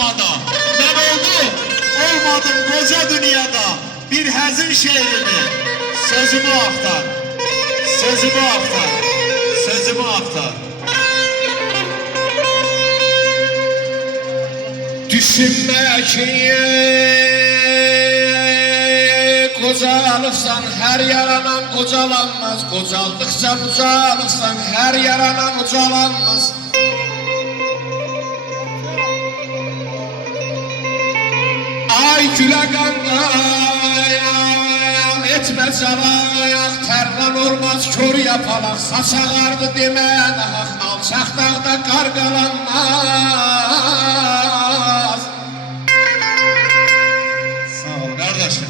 olmadan. Ben oldu, olmadım koca dünyada. Bir həzin şehrimi, sözümü aktar. Sözümü aktar. Sözümü aktar. Düşünme ki kocalıksan her yaranan kocalanmaz. Kocaldıkça ucalıksan her yaranan ucalanmaz. Ay güle kandayak, etme calayak, terlan olmaz kör yapalak, saç ağardı demen hak, alçak dağda kargalanmaz. Sağ ol kardeşim.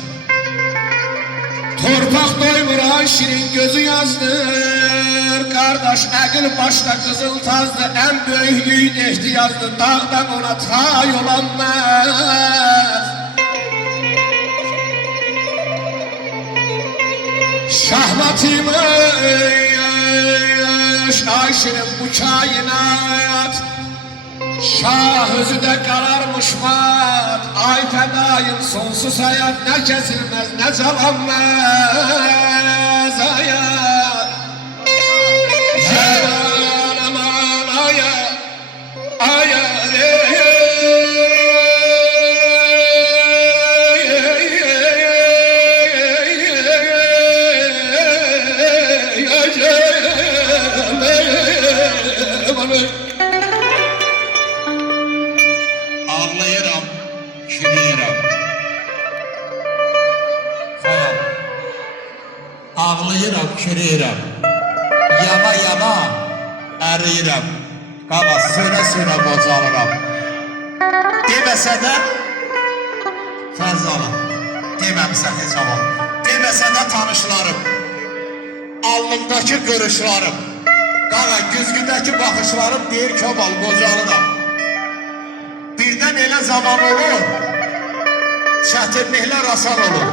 Torpaq doymuran şirin gözü yazdır, kardeş əqil başda qızıl tazdı, en böyük yiğit ehtiyazdı, dağdan ona tay olanmaz. Şahmatıymış ay şirin bu kainat, şah özü de kararmış mat. Ay fedayım sonsuz hayat, ne kesilmez ne çalanmaz hayat. Aman aman hayat, hayat Ağlayıram, kürüyürəm. Xəyal. Ağlayıram, kürüyürəm. Yana yana əriyirəm. Qaba sönə qocalıram. Deməsə də Fərzala, deməmsən heç zaman. Deməsə də tanışlarım, alnımdakı görüşlarım, qaba güzgüdəki baxışlarım deyir ki, obal qocalıram. Birdən elə zaman olur, çətinliklər asan olur.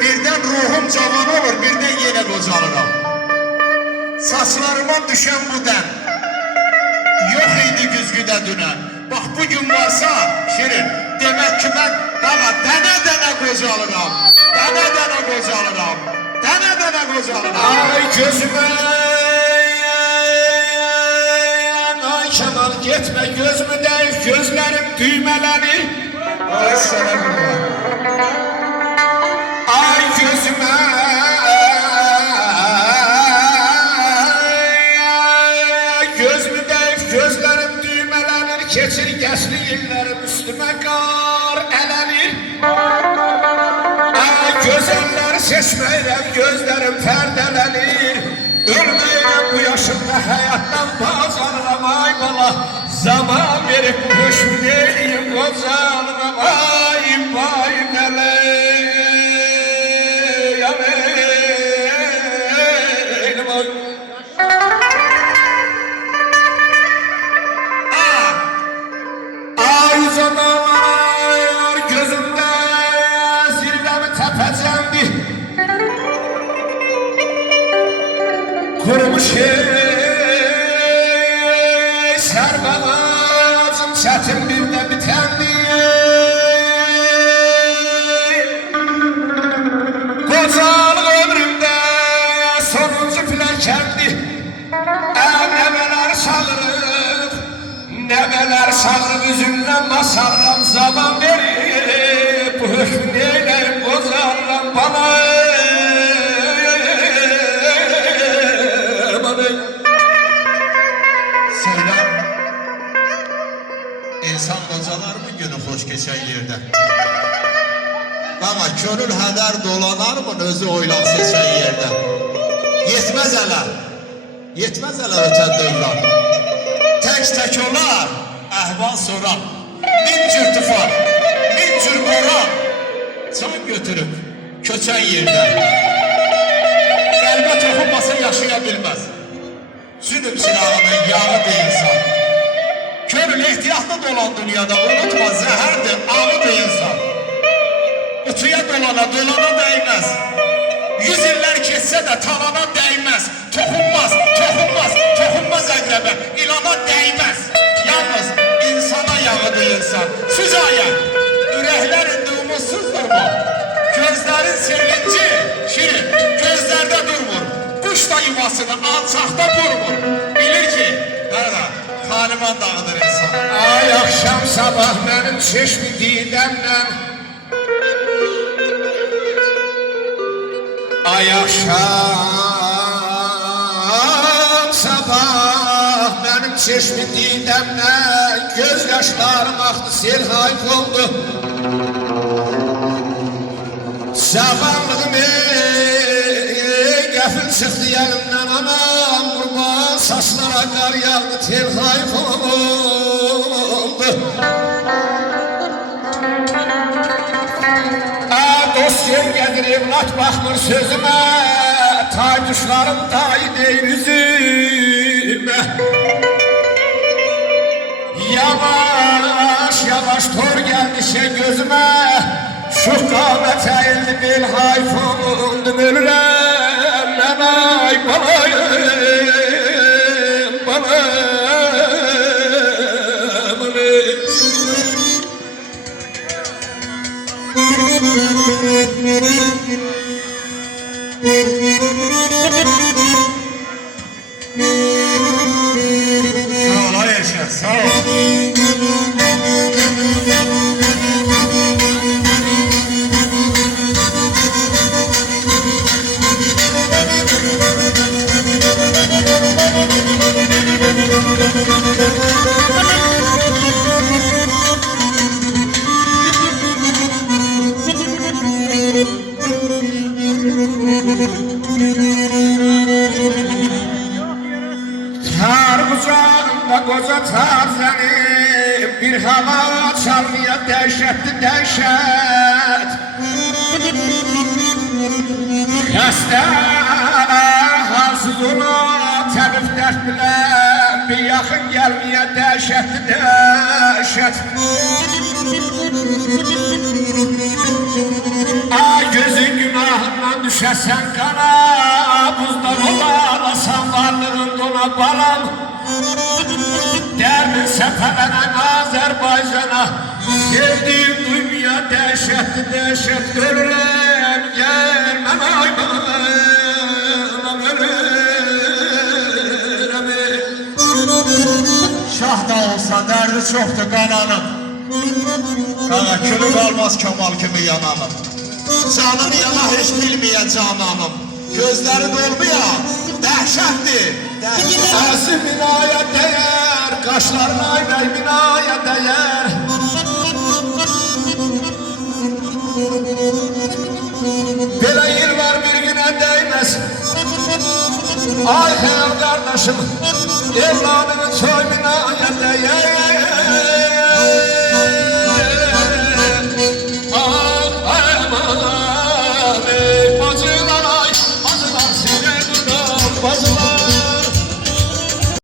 Birdən ruhum cavan olur, birdən yenə qocalıram. Saçlarıma düşən bu dən yox idi güzgüdə dünən. Bax bugün varsa şirin, demək ki mən qağa dənə-dənə qocalıram. Dənə-dənə qocalıram. Dənə-dənə qocalıram. ay gözüme, ay Kemal gitme gözümü değil, gözlerim düğmelenir. Ay sənə qurban. Ay gözüme, gözümü değil, gözlerim düğmelenir. Keçirgesli illerim üstüme kar elenir. Ay güzeller seçmeyrem, gözlerim perdelenir. Ölmeyrem bu yaşımda hayattan bazarlam ay bala. Zaman verip bu hoşum değilim kozalım ay vay meley ameylim ay. Ay zamanlar gözümde zirvemi tepeceğimdi. Kurumuş serben ağacım çetin bir de bitendi. Kocalık ömrümde sonuncu plakendi. Nebeler çağırıp, nebeler çağırıp üzümden masarlam zaman verip bu hükmü neyleyim kocalık bana. Söyle, insan qocalar mı günü hoş geçen yerde? Ama könül hədər dolanar mı özü oylaq seçen yerde? Yetmez elə, yetmez elə ötən dövran. Tək olar, əhval soran. Min cür tufan, min cür boran. Can götürüp köçən yerdə. Qəlbə toxunmasa yaşaya bilməz. Zülüm silahının yağıdır insan. Könül ehtiyatlı dolan dünyada, unutma zəhərdir, ağıdır insan. Utuya dolana değmez. 100 iller geçse de talana değmez. Toxunmaz əqrəbə, ilana değmez. Yalnız insana yağıdır insan. Süzayən, ürəklər indi umutsuzdur. Gözlərin sevinci, şirin, gözlərdə durmur. Kuş da yuvasını alçaqda durmur. Bilir ki, hərdə, Xaniman dağıdır insan. Ay akşam sabah benim çeşmi didemle Ay akşam sabah benim çeşmi didemle gözyaşlarım aktı sel hayf oldu Sabahlıkım gafil çıktı yanımdan anam kurban saçlara kar yağdı tel hayf oldu Dost sevgedir evlat bakmır sözüme Tay düşlarım tay değil yüzüme Yavaş yavaş tor geldi şey gözüme Şu kâmet eğildi bil hayfundum ölürem Nenay balayım balayım Sağ ol Ayşe, sağ ol. Tar kucağında koca tarzeni Bir hava çalmaya dehşetli dehşet Xəstə halsız ona təbib dərd bilən Bir yaxın gəlməyə dəhşətli dəhşət Ay gözün günahından düşəsən qana Buzdan olalasan varlığın dona balam Dərdin səpələnən Azərbaycana Sevdiğim duymaya dəhşətli dəhşət görürəm Gəlməm ay balam ölürəm Şah da olsa derdi çoktu kananın. Kana külü kalmaz Kemal kimi yananın. Canın yana hiç bilmeye cananım. Gözleri dolmaya dehşetli. Ağzı binaya değer Kaşların aynay binaya değer Belə yıl var bir güne değmez Ay hayal kardeşim Evladını çoy binaya